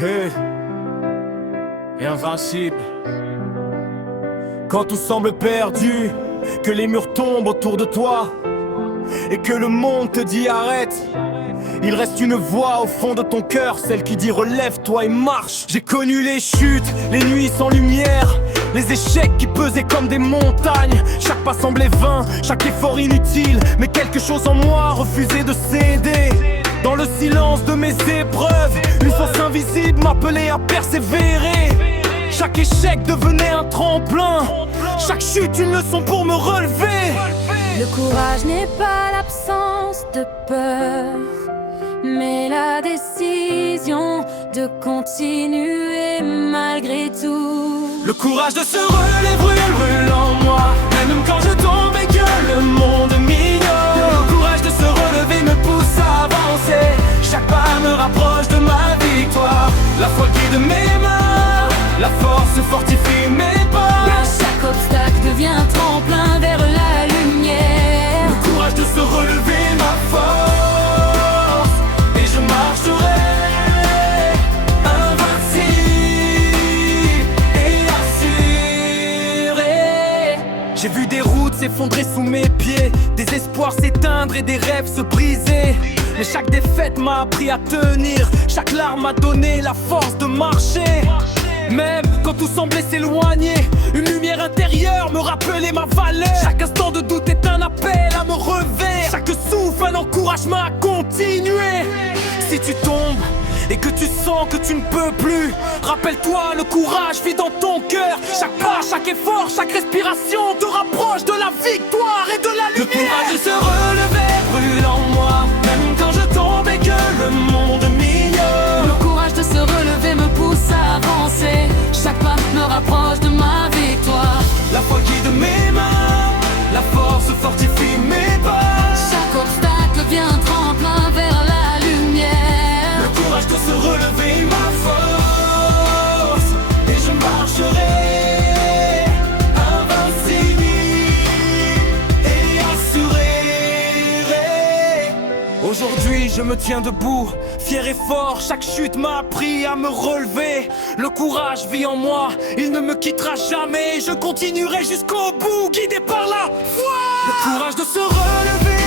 Hey, invincible. Quand tout semble perdu, que les murs tombent autour de toi et que le monde te dit arrête, il reste une voix au fond de ton cœur, celle qui dit relève-toi et marche. J'ai connu les chutes, les nuits sans lumière, les échecs qui pesaient comme des montagnes. Chaque pas semblait vain, chaque effort inutile, mais quelque chose en moi refusait de céder. Dans le silence de mes épreuves, une force invisible m'appelait à persévérer. Chaque échec devenait un tremplin, chaque chute une leçon pour me relever. Le courage n'est pas l'absence de peur, mais la décision de continuer malgré tout. Le courage de se relever brûle en moi, même quand je tombe et que le monde m'ignore. Le courage de se relever me pousse à avancer, chaque pas me rapproche de ma victoire. La foi guide mes mains, la force fortifie mes pas. Chaque obstacle devient un tremplin vers la lumière. Le courage de se relever ma force, et je marcherai invincible et assuré. J'ai vu des routes s'effondrer sous mes pieds, des espoirs s'éteindre et des rêves se briser. Mais chaque défaite m'a appris à tenir, chaque larme m'a donné la force de marcher. Même quand tout semblait s'éloigner, une lumière intérieure me rappelait ma valeur. Chaque instant de doute est un appel à me relever, chaque souffle un encouragement à continuer. Si tu tombes et que tu sens que tu ne peux plus, rappelle-toi, le courage vit dans ton cœur. Chaque pas, chaque effort, chaque respiration te rapproche de la victoire et de la lumière. Le courage de se relever brûle en moi, même quand je tombe et que le monde m'ignore. Le courage de se relever me pousse à avancer, chaque pas me rapproche de ma victoire. La foi guide mes mains, la force fortifie mes pas. Chaque obstacle devient un tremplin vers la lumière. Le courage de se relever ma force, et je marcherai invincible et assuré. Aujourd'hui je me tiens debout, fier et fort, chaque chute m'a appris à me relever. Le courage vit en moi, il ne me quittera jamais. Je continuerai jusqu'au bout, guidé par la foi. Le courage de se relever